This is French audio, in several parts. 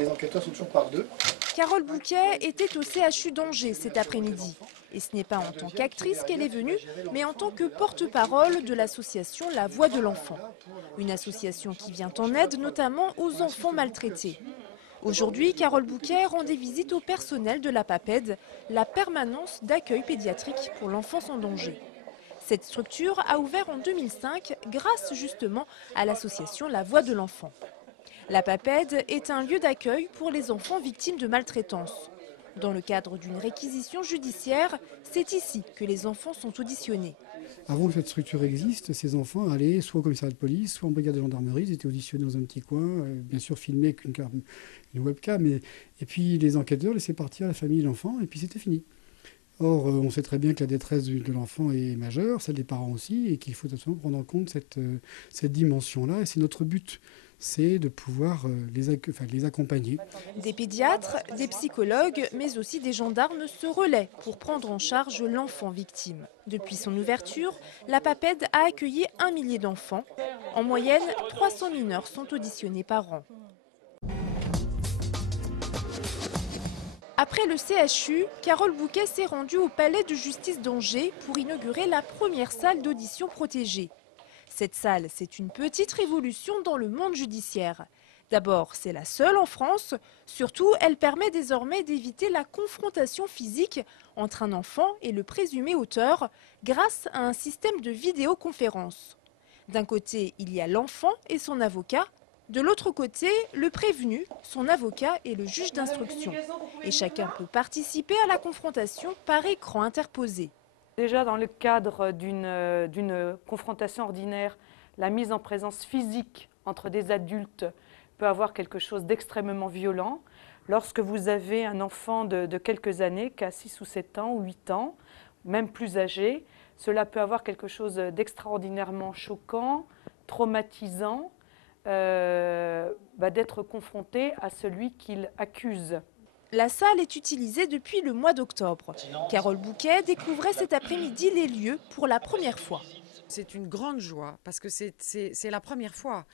les enquêteurs sont toujours par deux. Carole Bouquet était au CHU d'Angers cet après-midi. Et ce n'est pas en tant qu'actrice qu'elle est venue, mais en tant que porte-parole de l'association La Voix de l'Enfant. Une association qui vient en aide notamment aux enfants maltraités. Aujourd'hui, Carole Bouquet rendait visite au personnel de la PAPED, la permanence d'accueil pédiatrique pour l'enfance en danger. Cette structure a ouvert en 2005 grâce justement à l'association La Voix de l'Enfant. La PAPED est un lieu d'accueil pour les enfants victimes de maltraitance. Dans le cadre d'une réquisition judiciaire, c'est ici que les enfants sont auditionnés. Avant que cette structure existe, ces enfants allaient soit au commissariat de police, soit en brigade de gendarmerie. Ils étaient auditionnés dans un petit coin, bien sûr filmés avec une webcam. Et puis les enquêteurs laissaient partir la famille et l'enfant, et puis c'était fini. Or, on sait très bien que la détresse de l'enfant est majeure, celle des parents aussi, et qu'il faut absolument prendre en compte cette dimension-là. Et c'est notre but, c'est de pouvoir les accompagner. Des pédiatres, des psychologues, mais aussi des gendarmes se relaient pour prendre en charge l'enfant victime. Depuis son ouverture, la PAPED a accueilli 1 millier d'enfants. En moyenne, 300 mineurs sont auditionnés par an. Après le CHU, Carole Bouquet s'est rendue au palais de justice d'Angers pour inaugurer la première salle d'audition protégée. Cette salle, c'est une petite révolution dans le monde judiciaire. D'abord, c'est la seule en France. Surtout, elle permet désormais d'éviter la confrontation physique entre un enfant et le présumé auteur grâce à un système de vidéoconférence. D'un côté, il y a l'enfant et son avocat. De l'autre côté, le prévenu, son avocat et le juge d'instruction. Et chacun peut participer à la confrontation par écran interposé. Déjà dans le cadre d'une confrontation ordinaire, la mise en présence physique entre des adultes peut avoir quelque chose d'extrêmement violent. Lorsque vous avez un enfant de quelques années, qui a 6 ou 7 ans ou 8 ans, même plus âgé, cela peut avoir quelque chose d'extraordinairement choquant, traumatisant, d'être confronté à celui qu'il accuse. La salle est utilisée depuis le mois d'octobre. Carole Bouquet découvrait cet après-midi les lieux pour la première fois. C'est une grande joie parce que c'est la première fois.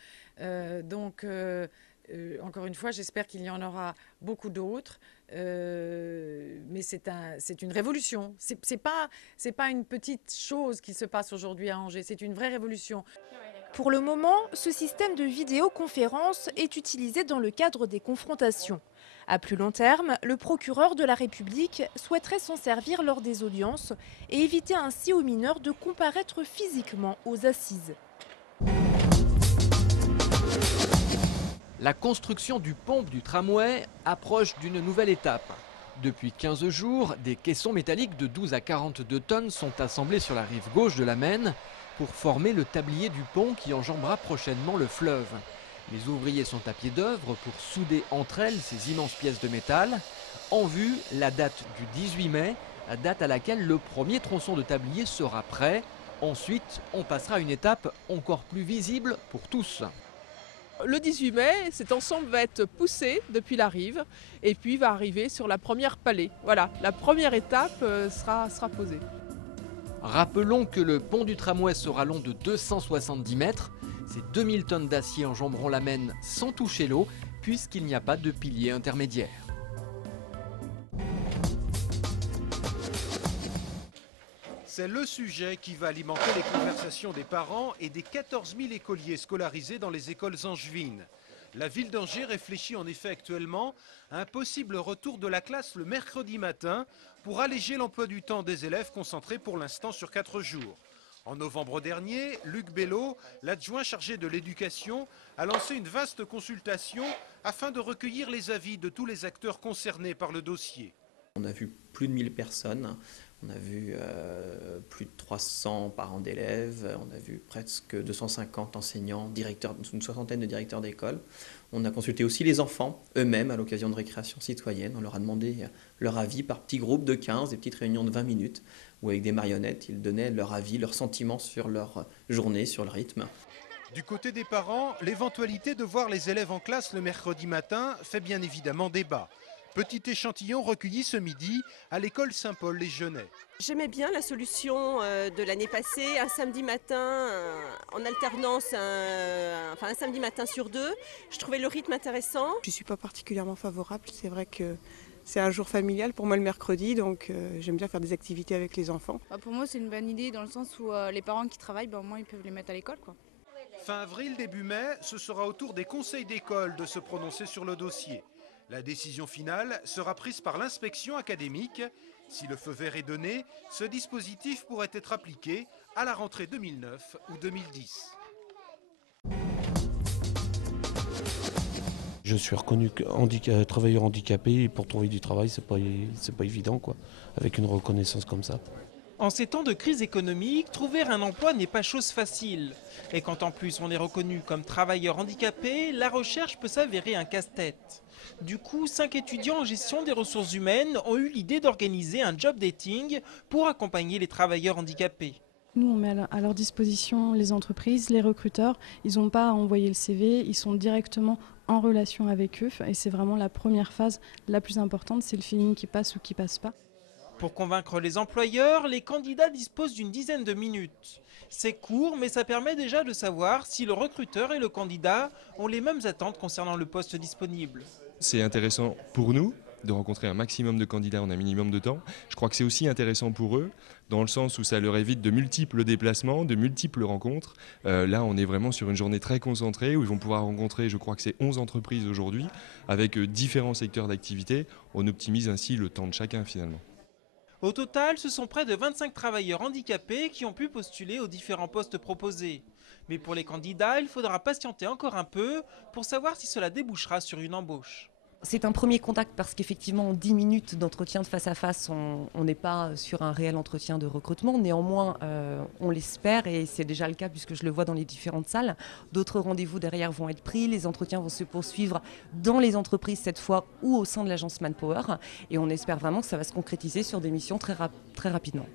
Encore une fois, j'espère qu'il y en aura beaucoup d'autres. Mais c'est une révolution. C'est pas une petite chose qui se passe aujourd'hui à Angers. C'est une vraie révolution. Pour le moment, ce système de vidéoconférence est utilisé dans le cadre des confrontations. À plus long terme, le procureur de la République souhaiterait s'en servir lors des audiences et éviter ainsi aux mineurs de comparaître physiquement aux assises. La construction du pont du tramway approche d'une nouvelle étape. Depuis 15 jours, des caissons métalliques de 12 à 42 tonnes sont assemblés sur la rive gauche de la Maine pour former le tablier du pont qui enjambera prochainement le fleuve. Les ouvriers sont à pied d'œuvre pour souder entre elles ces immenses pièces de métal. En vue, la date du 18 mai, date à laquelle le premier tronçon de tablier sera prêt. Ensuite, on passera à une étape encore plus visible pour tous. Le 18 mai, cet ensemble va être poussé depuis la rive et puis va arriver sur la première palée. Voilà, la première étape sera posée. Rappelons que le pont du tramway sera long de 270 mètres. Ces 2000 tonnes d'acier enjamberont la Maine sans toucher l'eau, puisqu'il n'y a pas de pilier intermédiaire. C'est le sujet qui va alimenter les conversations des parents et des 14 000 écoliers scolarisés dans les écoles angevines. La ville d'Angers réfléchit en effet actuellement à un possible retour de la classe le mercredi matin pour alléger l'emploi du temps des élèves concentrés pour l'instant sur 4 jours. En novembre dernier, Luc Bello, l'adjoint chargé de l'éducation, a lancé une vaste consultation afin de recueillir les avis de tous les acteurs concernés par le dossier. On a vu plus de 1000 personnes, on a vu plus de 300 parents d'élèves, on a vu presque 250 enseignants, une soixantaine de directeurs d'école. On a consulté aussi les enfants eux-mêmes à l'occasion de récréation citoyenne. On leur a demandé leur avis par petits groupes de 15, des petites réunions de 20 minutes, où avec des marionnettes, ils donnaient leur avis, leurs sentiments sur leur journée, sur le rythme. Du côté des parents, l'éventualité de voir les élèves en classe le mercredi matin fait bien évidemment débat. Petit échantillon recueilli ce midi à l'école Saint-Paul-les-Genêts. J'aimais bien la solution de l'année passée, un samedi matin en alternance, un samedi matin sur 2. Je trouvais le rythme intéressant. Je ne suis pas particulièrement favorable, c'est vrai que c'est un jour familial pour moi le mercredi, donc j'aime bien faire des activités avec les enfants. Pour moi c'est une bonne idée dans le sens où les parents qui travaillent, au moins ils peuvent les mettre à l'école, quoi. Fin avril, début mai, ce sera au tour des conseils d'école de se prononcer sur le dossier. La décision finale sera prise par l'inspection académique. Si le feu vert est donné, ce dispositif pourrait être appliqué à la rentrée 2009 ou 2010. Je suis reconnu travailleur handicapé et pour trouver du travail, c'est pas évident, quoi, avec une reconnaissance comme ça. En ces temps de crise économique, trouver un emploi n'est pas chose facile. Et quand en plus on est reconnu comme travailleur handicapé, la recherche peut s'avérer un casse-tête. Du coup, 5 étudiants en gestion des ressources humaines ont eu l'idée d'organiser un job dating pour accompagner les travailleurs handicapés. Nous, on met à leur disposition les entreprises, les recruteurs. Ils n'ont pas à envoyer le CV, ils sont directement en relation avec eux. Et c'est vraiment la première phase la plus importante, c'est le feeling qui passe ou qui passe pas. Pour convaincre les employeurs, les candidats disposent d'une dizaine de minutes. C'est court, mais ça permet déjà de savoir si le recruteur et le candidat ont les mêmes attentes concernant le poste disponible. C'est intéressant pour nous de rencontrer un maximum de candidats en un minimum de temps. Je crois que c'est aussi intéressant pour eux, dans le sens où ça leur évite de multiples déplacements, de multiples rencontres. Là, on est vraiment sur une journée très concentrée où ils vont pouvoir rencontrer, je crois que c'est 11 entreprises aujourd'hui, avec différents secteurs d'activité. On optimise ainsi le temps de chacun finalement. Au total, ce sont près de 25 travailleurs handicapés qui ont pu postuler aux différents postes proposés. Mais pour les candidats, il faudra patienter encore un peu pour savoir si cela débouchera sur une embauche. C'est un premier contact parce qu'effectivement, en 10 minutes d'entretien de face à face, on n'est pas sur un réel entretien de recrutement. Néanmoins, on l'espère et c'est déjà le cas puisque je le vois dans les différentes salles. D'autres rendez-vous derrière vont être pris. Les entretiens vont se poursuivre dans les entreprises cette fois ou au sein de l'agence Manpower. Et on espère vraiment que ça va se concrétiser sur des missions très rapidement.